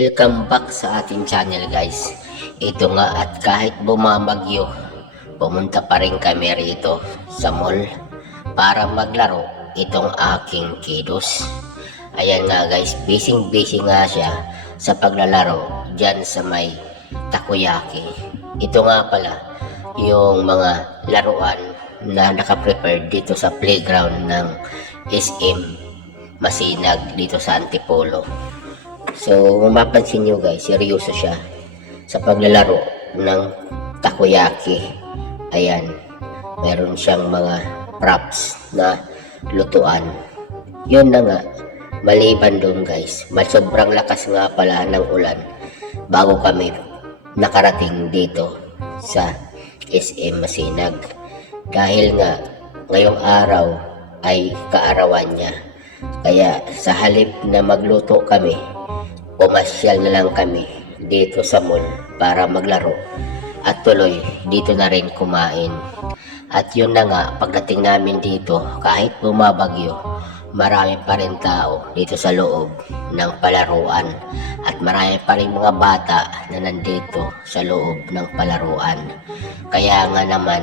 Welcome back sa ating channel guys. Ito nga at kahit bumabagyo, pumunta pa rin kami rito sa mall para maglaro itong aking kiddos. Ayan nga guys, busy busy nga siya sa paglalaro dyan sa may takoyaki. Ito nga pala yung mga laruan na nakaprepare dito sa playground ng SM Masinag dito sa Antipolo. So, mapapansin nyo guys, seryoso siya sa paglalaro ng takoyaki. Ayan, meron siyang mga props na lutuan. Yun na nga, maliban doon guys, sobrang lakas nga pala ng ulan bago kami nakarating dito sa SM Masinag. Dahil nga, ngayong araw ay kaarawan niya. Kaya sa halip na magluto kami, pumasyal na lang kami dito sa mall para maglaro at tuloy dito na rin kumain. At yun na nga, pagdating namin dito, kahit bumabagyo, marami pa rin tao dito sa loob ng palaruan at marami pa rin mga bata na nandito sa loob ng palaruan. Kaya nga naman,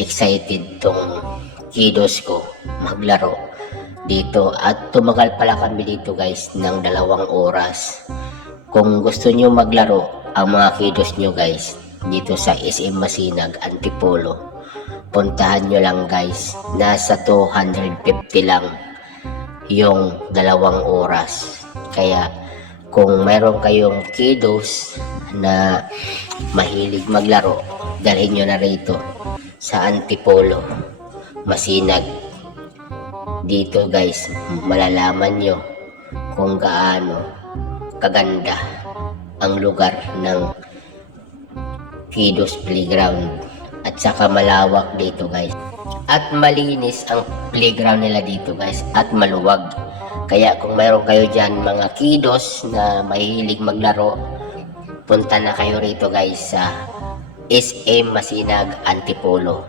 excited tong kiddos ko maglaro dito at tumagal pala kami dito guys ng dalawang oras. Kung gusto nyo maglaro ang mga kiddos nyo guys dito sa SM Masinag, Antipolo, puntahan nyo lang guys. Nasa 250 lang yung dalawang oras. Kaya kung meron kayong kiddos na mahilig maglaro, dalhin nyo na rito sa Antipolo, Masinag, dito guys, malalaman nyo kung gaano kaganda ang lugar ng Kidos Playground at saka malawak dito guys. At malinis ang playground nila dito guys at maluwag. Kaya kung mayroon kayo dyan mga kidos na mahilig maglaro, punta na kayo rito guys sa SM Masinag Antipolo.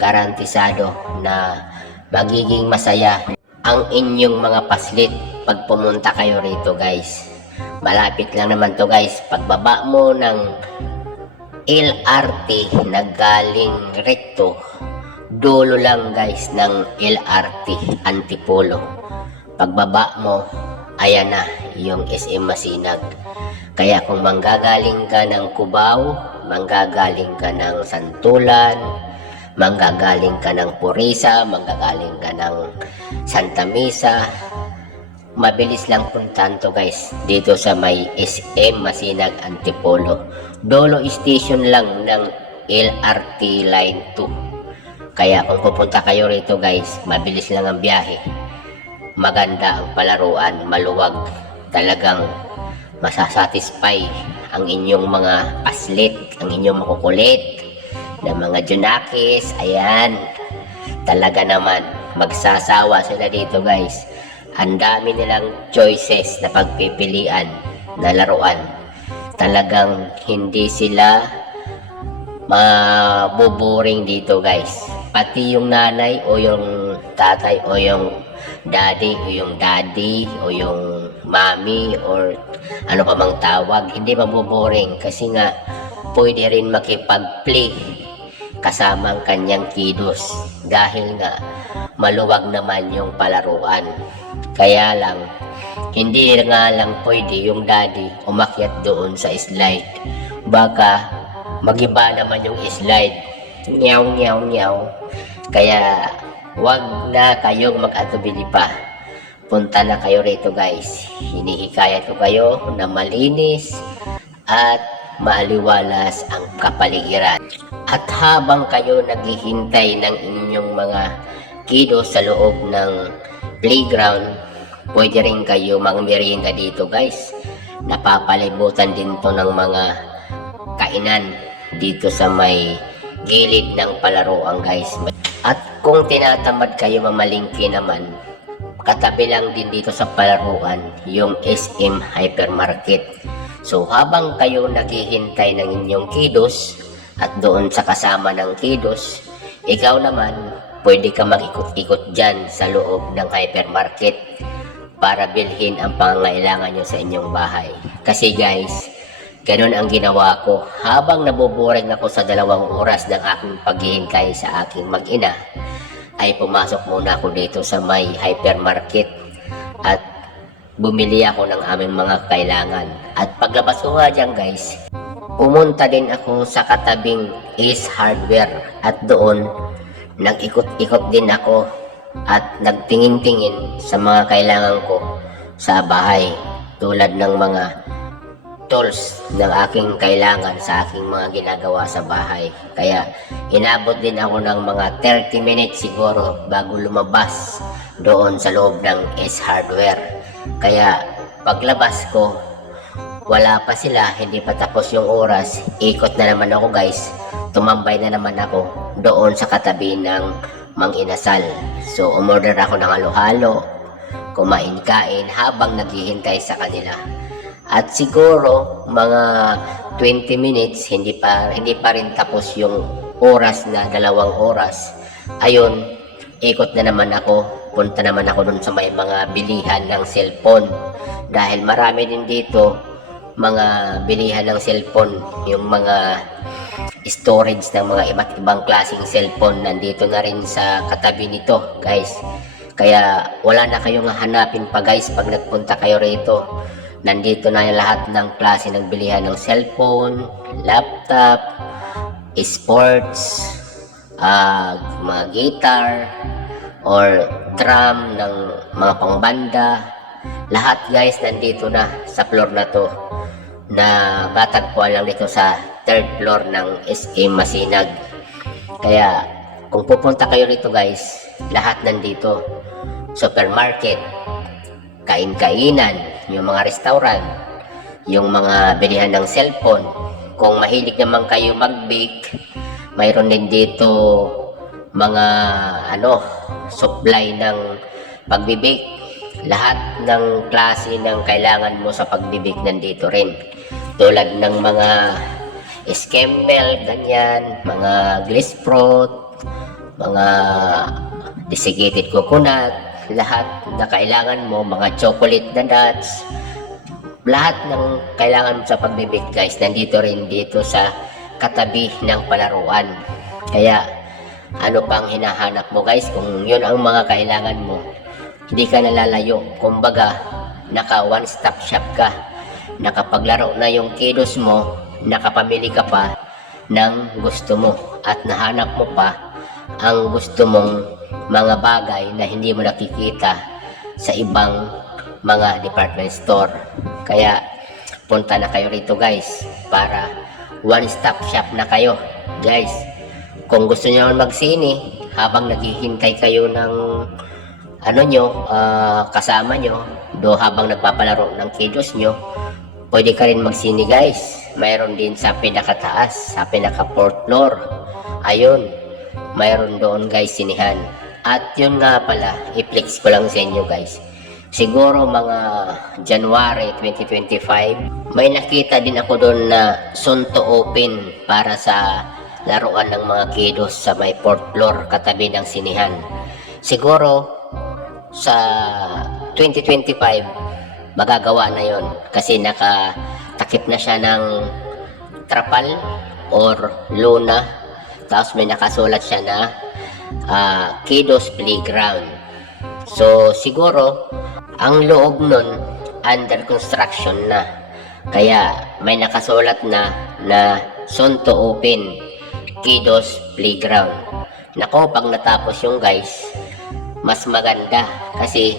Garantisado na magiging masaya ang inyong mga paslit pag pumunta kayo rito guys. Malapit lang naman to guys. Pagbaba mo ng LRT na galing recto, dulo lang guys ng LRT Antipolo. Pagbaba mo, ayan na yung SM Masinag. Kaya kung manggagaling ka ng Cubao, manggagaling ka ng Santulan, manggagaling ka ng Purisa, manggagaling ka ng Santa Misa, mabilis lang puntahan to guys dito sa may SM Masinag Antipolo. Dolo station lang ng LRT Line 2. Kaya kung pupunta kayo rito guys, mabilis lang ang biyahe. Maganda ang palaruan, maluwag. Talagang masasatisfy ang inyong mga paslit, ang inyong makukulit na mga junakis. Ayan, talaga naman magsasawa sila dito guys. Ang dami nilang choices na pagpipilian na laruan. Talagang hindi sila mabuboring dito guys. Pati yung nanay o yung tatay o yung daddy o yung daddy o yung mami or ano pa mang tawag, hindi mabuboring kasi nga pwede rin makipag-play kasama ang kanyang kidos dahil nga maluwag naman yung palaruan. Kaya lang, hindi nga lang pwede yung daddy umakyat doon sa slide. Baka magiba naman yung slide. Nyaw, nyaw, nyaw. Kaya wag na kayong mag-atubili pa. Punta na kayo rito guys. Hinihikayat ko kayo na malinis at maaliwalas ang kapaligiran. At habang kayo naghihintay ng inyong mga kido sa loob ng playground, pwede rin kayo magmerienda dito guys. Napapalibutan din to ng mga kainan dito sa may gilid ng palaruan guys. At kung tinatamad kayo mamalingki naman, katabi lang din dito sa palaruan yung SM Hypermarket. So habang kayo naghihintay ng inyong kidos at doon sa kasama ng kidos, ikaw naman pwede ka mag-ikot-ikot dyan sa loob ng hypermarket para bilhin ang pangangailangan nyo sa inyong bahay. Kasi guys, ganun ang ginawa ko. Habang nabuboring ako sa dalawang oras ng aking paghihintay sa aking mag-ina, ay pumasok muna ako dito sa may hypermarket at bumili ako ng aming mga kailangan. At paglabas ko nga dyan guys, pumunta din ako sa katabing Ace Hardware at doon nag-ikot-ikot din ako at nagtingin-tingin sa mga kailangan ko sa bahay tulad ng mga tools ng aking kailangan sa aking mga ginagawa sa bahay. Kaya inabot din ako ng mga 30 minutes siguro bago lumabas doon sa loob ng S Hardware. Kaya paglabas ko, wala pa sila, hindi pa tapos yung oras. Ikot na naman ako guys. Tumambay na naman ako doon sa katabi ng Mang Inasal. So umorder ako ng halo-halo, kumain-kain habang naghihintay sa kanila. At siguro mga 20 minutes hindi pa hindi pa rin tapos yung oras na dalawang oras. Ayun, ikot na naman ako. Punta naman ako dun sa may mga bilihan ng cellphone. Dahil marami din dito mga bilihan ng cellphone, yung mga storage ng mga iba't ibang klaseng cellphone nandito na rin sa katabi nito, guys. Kaya wala na kayong hanapin pa guys pag nagpunta kayo rito. Nandito na yung lahat ng klase ng bilihan ng cellphone, laptop, sports, ah, mga guitar, or drum ng mga pangbanda. Lahat guys nandito na sa floor na to na batagpuan lang dito sa third floor ng SM Masinag. Kaya kung pupunta kayo rito guys, lahat nandito. Supermarket, kain-kainan, yung mga restaurant, yung mga bilihan ng cellphone. Kung mahilig naman kayo mag-bake, mayroon din dito mga ano, supply ng pagbibake. Lahat ng klase ng kailangan mo sa pagbibake nandito rin. Tulad ng mga skemmel, ganyan, mga glisprot, mga desiccated coconut, lahat na kailangan mo, mga chocolate na nuts, lahat ng kailangan mo sa pagbibig guys, nandito rin dito sa katabi ng palaruan. Kaya, ano pang hinahanap mo guys, kung yun ang mga kailangan mo, hindi ka nalalayo. Kumbaga, naka one stop shop ka. Nakapaglaro na yung kidos mo, nakapamili ka pa ng gusto mo at nahanap mo pa ang gusto mong mga bagay na hindi mo nakikita sa ibang mga department store. Kaya punta na kayo rito guys para one stop shop na kayo guys. Kung gusto niyo magsini habang naghihintay kayo ng ano nyo, ah, kasama nyo, do habang nagpapalaro ng kidos nyo, pwede ka rin magsini guys. Mayroon din sa pinakataas, sa pinaka fourth floor. Ayun, mayroon doon guys sinihan. At yun nga pala, i-flex ko lang sa inyo guys. Siguro mga January 2025, may nakita din ako doon na soon to open para sa laruan ng mga kiddos sa may fourth floor katabi ng sinihan. Siguro sa 2025 magagawa na yon kasi nakatakip na siya ng trapal or luna. Tapos may nakasulat siya na ah, Kiddos Playground. So siguro ang loob nun under construction na. Kaya may nakasulat na na soon to open Kiddos Playground. Nako pag natapos yung guys mas maganda kasi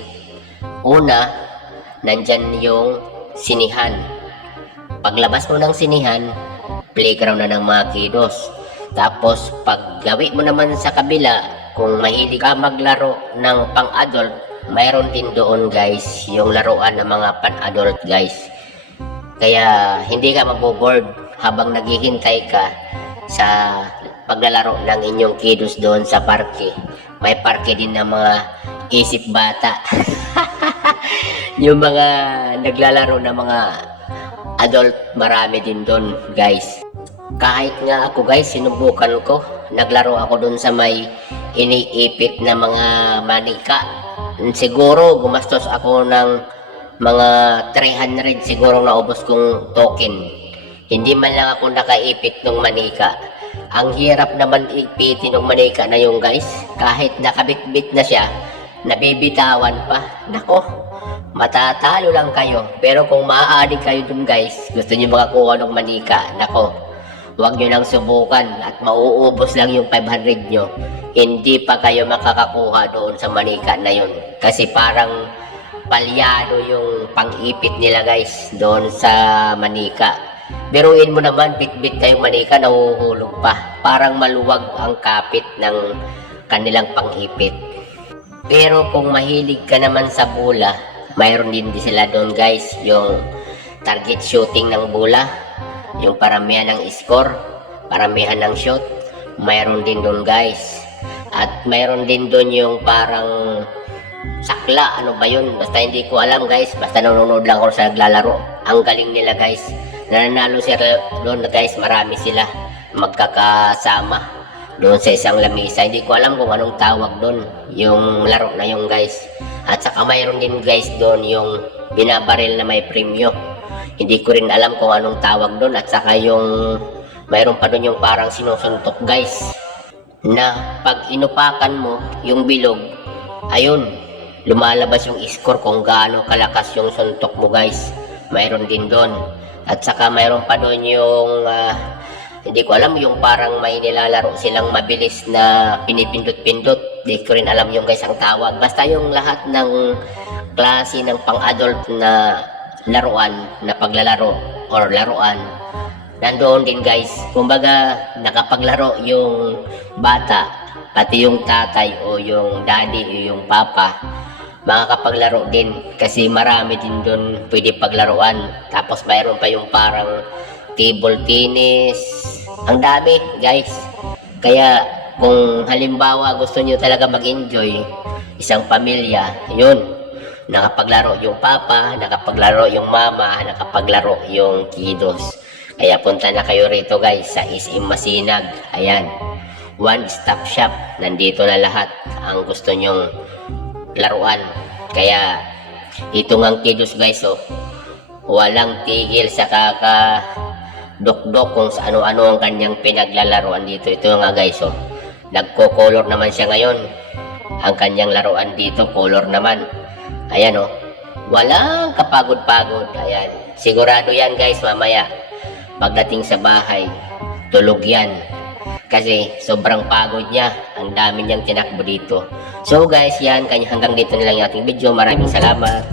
una nandyan yung sinihan. Paglabas mo ng sinihan playground na ng mga kiddos tapos pag gawi mo naman sa kabila kung mahilig ka maglaro ng pang-adult mayroon din doon guys yung laruan ng mga pan-adult guys. Kaya hindi ka maboboard habang naghihintay ka sa paglalaro ng inyong kiddos doon sa parke. May parke din ng mga isip bata. yung mga naglalaro ng mga adult, marami din doon guys. Kahit nga ako guys, sinubukan ko. Naglaro ako doon sa may iniipit na mga manika siguro gumastos ako ng mga 300 siguro naubos kong token. Hindi man lang ako nakaipit ng manika. Ang hirap naman ipitin ng manika na yung guys. Kahit nakabitbit na siya, nabibitawan pa. Nako, matatalo lang kayo. Pero kung maaari kayo dun guys, gusto niyo makakuha ng manika, nako, huwag nyo nang subukan at mauubos lang yung 500 nyo. Hindi pa kayo makakakuha doon sa manika na yun. Kasi parang palyado yung pang-ipit nila guys doon sa manika. Biruin mo naman, bit-bit kayong manika, nahuhulog pa. Parang maluwag ang kapit ng kanilang pang-ipit. Pero kung mahilig ka naman sa bula, mayroon din din sila doon guys, yung target shooting ng bula, yung paramihan ng score, paramihan ng shot, mayroon din doon guys. At mayroon din doon yung parang sakla, ano ba yun? Basta hindi ko alam guys, basta nanonood lang ako sa naglalaro. Ang galing nila guys. Nananalo sila doon guys, marami sila magkakasama doon sa isang lamisa. Hindi ko alam kung anong tawag doon, yung laro na yung guys. At saka mayroon din guys doon yung binabaril na may premyo. Hindi ko rin alam kung anong tawag doon at saka yung mayroon pa doon yung parang sinusuntok guys na pag inupakan mo yung bilog, ayun, lumalabas yung score kung gaano kalakas yung suntok mo guys. Mayroon din doon. At saka mayroon pa doon yung, ah, hindi ko alam, yung parang may nilalaro silang mabilis na pinipindot-pindot. Hindi ko rin alam yung guys ang tawag. Basta yung lahat ng klase ng pang-adult na laruan, na paglalaro or laruan, nandoon din guys. Kumbaga, nakapaglaro yung bata, pati yung tatay o yung daddy o yung papa, makakapaglaro din. Kasi marami din doon pwede paglaruan. Tapos mayroon pa yung parang table tennis. Ang dami guys. Kaya kung halimbawa gusto nyo talaga mag-enjoy, isang pamilya, yun, nakapaglaro yung papa, nakapaglaro yung mama, nakapaglaro yung kiddos. Kaya punta na kayo rito guys sa SM Masinag. Ayan. One stop shop. Nandito na lahat ang gusto nyong laruan. Kaya ito ngang kiddos guys oh. Walang tigil sa kaka dokdok kung sa ano-ano ang kanyang pinaglalaruan dito. Ito nga guys oh. Nagko-color naman siya ngayon. Ang kanyang laruan dito, color naman. Ayan oh. Walang kapagod-pagod. Ayan. Sigurado yan guys mamaya. Pagdating sa bahay, tulog yan. Kasi sobrang pagod niya. Ang dami niyang tinakbo dito. So guys, yan. Hanggang dito na lang yung ating video. Maraming salamat.